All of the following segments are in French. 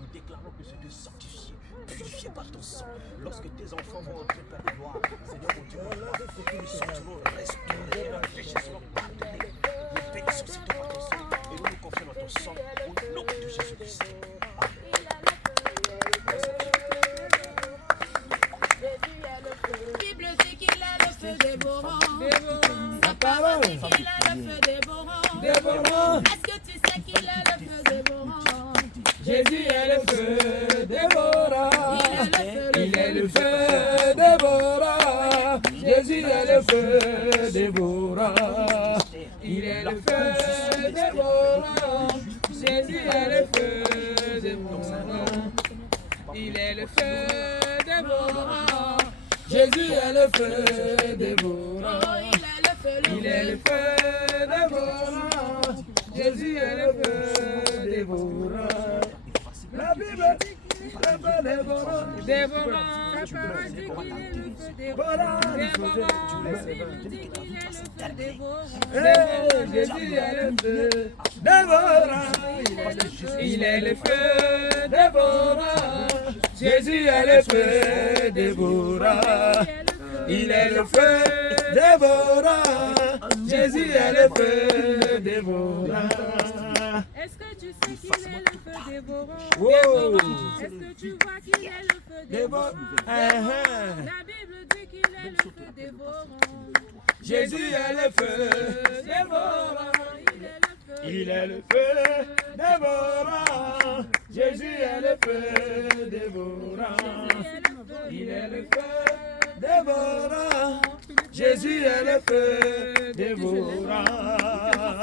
Nous déclarons que c'est sanctifié, purifié par ton sang. Lorsque tes enfants vont entrer par la gloire, Seigneur mon Dieu, nous sortirons restaurés, nos péchés seront pardonnés. Nous bénissons Seigneur par ton sang et nous nous confions dans ton sang au nom de Jésus-Christ. Bible dit qu'il a le feu dévorant. Sa parole dit qu'il a le feu dévorant. Est-ce que tu sais qu'il a le feu dévorant? Jésus est le feu dévorant. Il est le feu dévorant. Jésus est le feu dévorant. Il est le feu dévorant. Jésus est le feu dévorant. Il est le feu dévorant. Jésus est le feu dévorant. Il est le feu dévorant. Jésus est le feu dévorant. La Bible dit qu'il est le feu dévorant. Dévorant. La parole dit qu'il est le feu dévorant. Dévorant. La Bible dit qu'il est le feu dévorant. Jésus est le feu dévorant. Il est le feu dévorant. Jésus est le feu dévorant. Il est le feu dévorant. Jésus est le feu dévorant. Est-ce que tu sais qu'il est le feu dévorant? Wow. Est-ce que tu vois qu'il est le feu dévorant? La Bible dit qu'il est le feu dévorant. Jésus est le feu dévorant. Il est le feu dévorant. Jésus est le feu dévorant. Il est le feu dévorant. Jésus est le feu dévorant.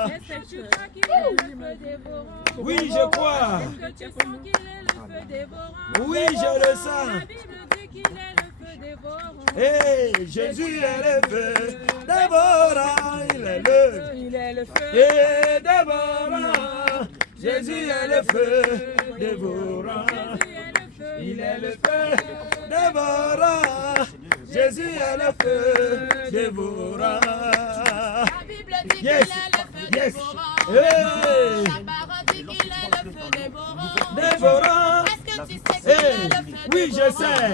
Est-ce que tu crois qu'il est le feu dévorant? Oui, je crois. Est-ce que tu sens qu'il est le feu dévorant? Oui, je le La sens. Bible dit qu'il est le feu dévorant. Hey, Jésus est le feu dévorant. Il est le feu. et dévorant. Jésus est le feu dévorant. Il est le feu dévorant. Jésus est le feu dévorant. La Bible dit qu'il Yes. est le feu Yes. dévorant. Hey. La parole dit qu'il est le feu dévorant. Dévorant. Est-ce que tu sais qu'il Hey. est le feu Oui, je dévorant? sais.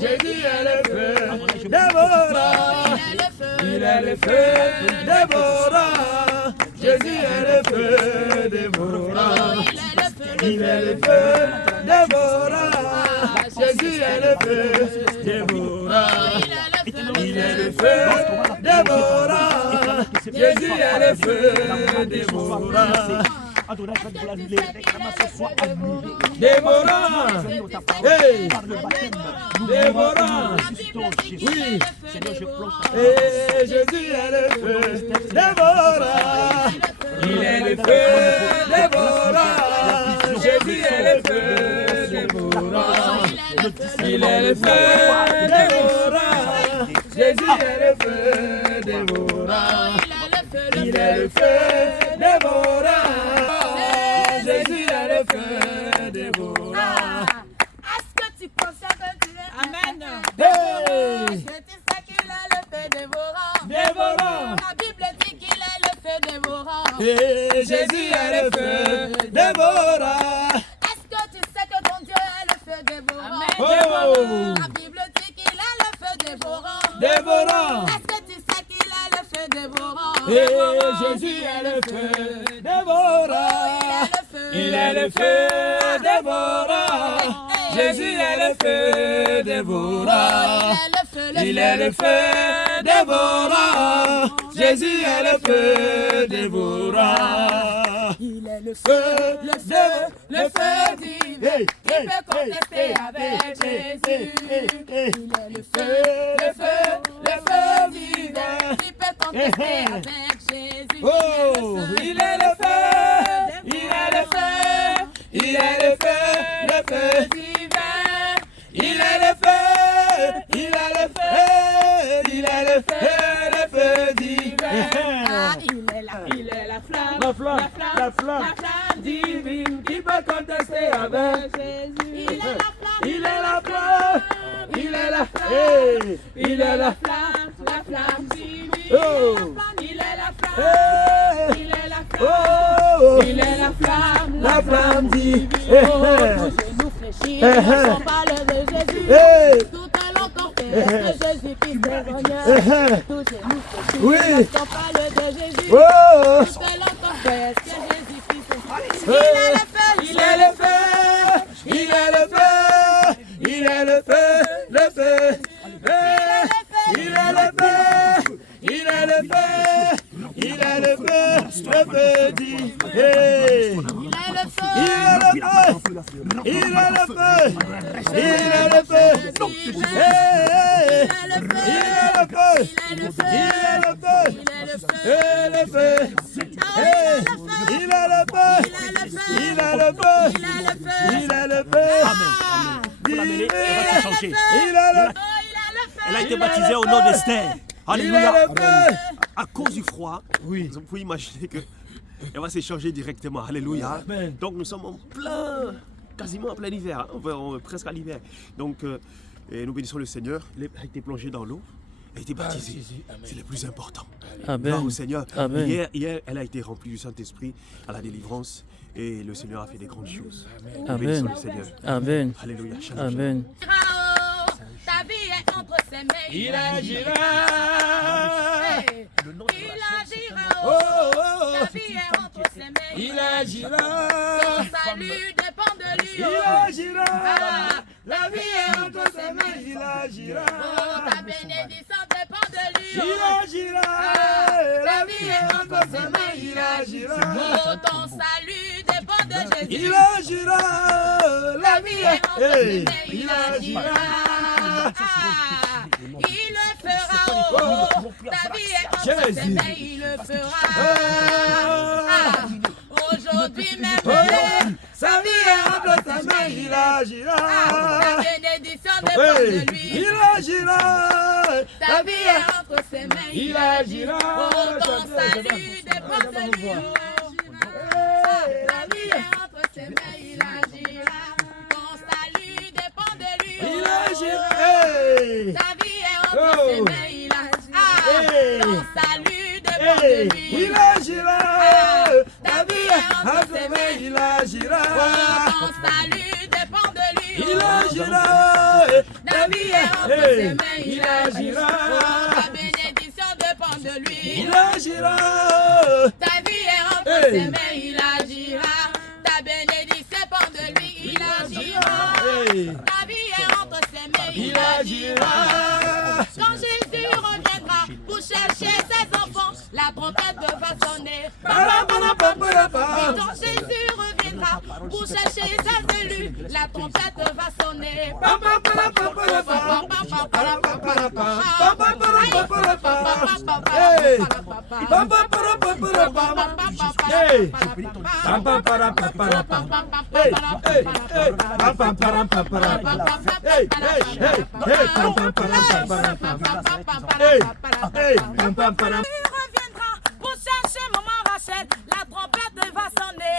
Jésus est le feu dévorant. Il est le feu dévorant. Jésus est le feu dévorant. Il est le feu dévorant. Jésus est le feu dévorant. Il est le feu dévorant. Jésus est le feu dévorant. Dévorant. Hey. Dévorant. Oui. Et Jésus est le feu dévorant. Il est le feu dévorant. Jésus est le feu dévorant. Il est le feu dévorant. Jésus est le feu dévorant. Il est le feu dévorant. Jésus est le feu dévorant. Est-ce que tu consciens que tu es Amen. dévorant? Est-ce que tu sais qu'il est le feu dévorant? Dévorant. La Bible dit qu'il est le feu dévorant. Et Jésus est le feu dévorant. Est-ce que tu sais que ton Dieu est le feu dévorant? Amen. Oh. La Bible dit qu'il est le feu dévorant. Dévorant. Est-ce que tu sais qu'il est le feu dévorant? Et Jésus est le feu dévorant. Il est le feu dévorant. Jésus est le feu dévorant. Il est le feu dévorant. Jésus est le feu dévorant. Il est le Feu, le feu divin. Hey, Qui hey, peut contester hey, avec hey, Jésus? hey, hey. Il est le feu divin. Qui peut contester Hey, hey. avec Jésus? Oh, il est le feu, il est le feu, il est le feu divin. il est le feu, il est le feu, il est le feu divin. Ah, il est la flamme, La flamme divine qui peut contester avec Jésus. Il est la flamme, il est la flamme, il est la flamme, il est la flamme divine. Oh. Il est la flamme, Hey. il est la flamme, Oh. il est la flamme, la flamme dit. Nous fléchis, on parle de Jésus. Tout un long confesse que Jésus-Christ est Seigneur. Tout genou fléchit, on parle de Jésus. Tout un long confesse que Jésus-Christ est Seigneur. Il est le feu, Il est le feu, il est le feu, le feu. Il est le feu, il est le feu, il est le feu, le feu dit. il est le feu, Il est le feu, il est le feu, il est le feu. Il est le feu, il est le feu, il est le feu, il est le feu. Il est le feu, il est le feu, il est le feu. Vous l'amenez, elle va se changer. Il est le feu. Elle a été baptisée au nom d'Esther. Alléluia. À cause du froid, vous pouvez imaginer que elle va s'échanger directement. Alléluia. Donc nous sommes en plein, quasiment en plein hiver, presque à l'hiver. Donc et nous bénissons le Seigneur. Elle a été plongée dans l'eau. Elle a été baptisée. C'est le plus important. Gloire au Seigneur. Hier, elle a été remplie du Saint-Esprit à la délivrance. Et le Seigneur a fait des grandes choses. Nous bénissons le Seigneur. Amen. Alléluia. Shalom. Amen. ta vie est entre ses mains. Il agira. Le nom de Il la chaîne, agira, Oh, oh, oh. ta vie est entre ses mains. Il agira. Ton salut dépend de lui. Il agira. La vie est entre ses mains. Il agira. Oh, ta bénédiction dépend de lui. Il agira. La vie est entre ses mains. Il agira. Oh, ton salut dépend de Jésus. Il agira. La vie est entre ses mains. Il Il agira. agira. Il le fera, oh, ta vie est entre ses mains, il le fera. Aujourd'hui même, Sa vie est entre ses mains. Il agira. ta bénédiction dépend de lui. Il agira. Ta vie est entre ses mains, Il agira. Oh, ton salut dépend de lui. Ta vie est entre ses mains, il agira. Ton salut dépend de lui. Il agira. Ta vie est entre ses mains, il agira. Ton salut dépend de lui. Il agira. Ta vie est entre ses mains. Il agira. Ton salut dépend de lui. Il agira. Ta vie est entre ses mains, il agira. Ta bénédiction dépend de lui. Il agira. Ta vie est entre ses mains, il agira. Ta bénédiction dépend de lui, il agira. Ta vie est entre ses mains, il agira. Quand Jésus reviendra pour chercher ses enfants, la trompette va sonner. Quand Jésus reviendra pour chercher ses élus, la trompette va sonner. Il reviendra pour chercher maman Rachel, la trompette va sonner.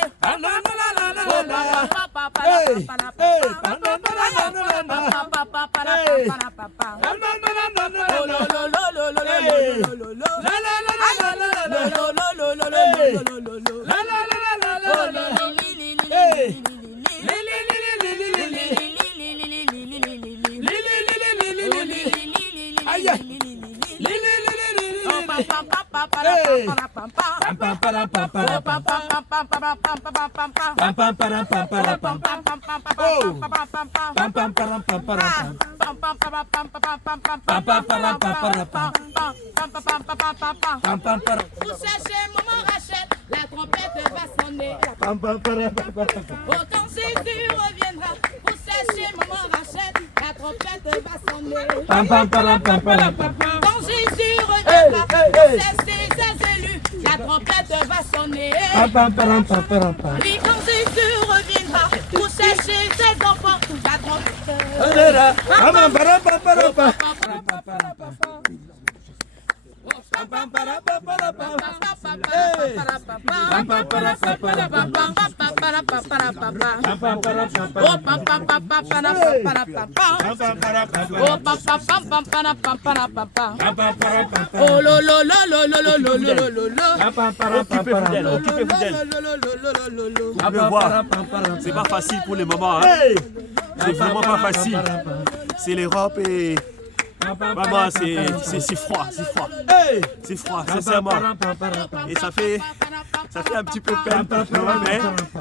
Pour chercher maman Rachel, la trompette va sonner. Oh, quand Jésus reviendra pour chercher maman Rachel, la trompette va sonner. Quand Jésus reviendra pour chercher ses élus, la trompette va sonner. Oui, quand Jésus reviendra pour chercher ses enfants, la trompette. Oh lo lo lo lo lo lo lo lo lo lo. Occupez-vous d'elle, occupez-vous d'elle. Vous pouvez voir, c'est pas facile pour les mamans. Hein? C'est vraiment pas facile. C'est l'Europe et... Maman, c'est froid, c'est froid. C'est froid, sincèrement. Et ça fait un petit peu peine, mais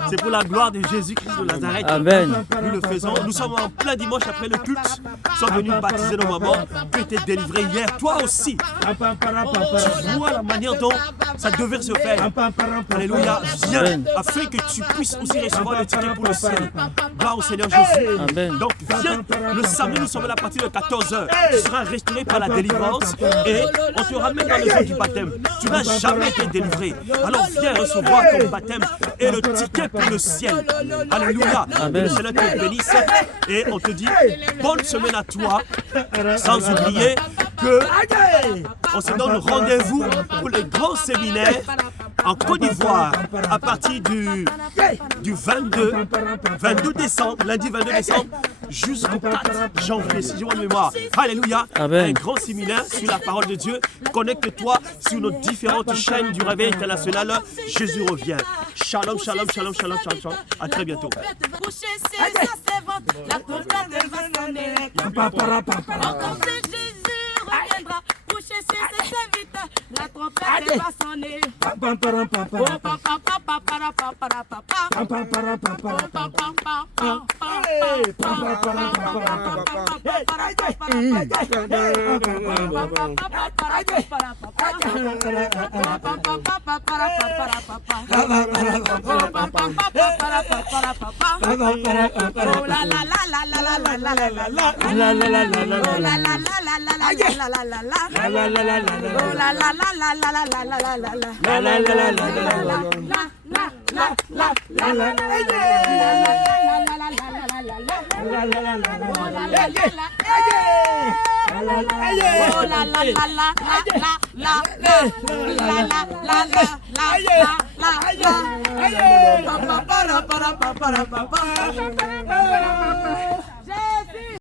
c'est pour la gloire de Jésus-Christ de Nazareth. Amen. Nous le faisons. Nous sommes en plein dimanche après le culte. Nous sommes venus baptiser nos mamans. Tu as été délivré hier, toi aussi. Tu vois la manière dont ça devait se faire. Alléluia. Viens afin que tu puisses aussi recevoir le ticket pour le ciel. Gloire au Seigneur Jésus. Amen. Donc viens, le samedi nous sommes là à partir de 14h. Tu seras restauré par la délivrance et on te ramène dans le jour du baptême. Tu n'as jamais été délivré. Alors viens recevoir ton baptême et le ticket pour le ciel. Alléluia. Le Seigneur te bénisse et on te dit bonne semaine à toi. Sans oublier que on se donne rendez-vous pour le grand séminaire en Côte d'Ivoire à partir du 22 décembre, lundi 22 décembre jusqu'au 4 janvier, si j'ai bonne mémoire. Alléluia. Amen. Un grand séminaire sur la parole de Dieu. Connecte-toi sur nos différentes chaînes du Réveil International. Jésus revient. Shalom, shalom, shalom, shalom, shalom, shalom. À très bientôt. La trompette va sonner. Encore c'est Jésus reviendra. Coucher ses serviteurs. La trompette va sonner. La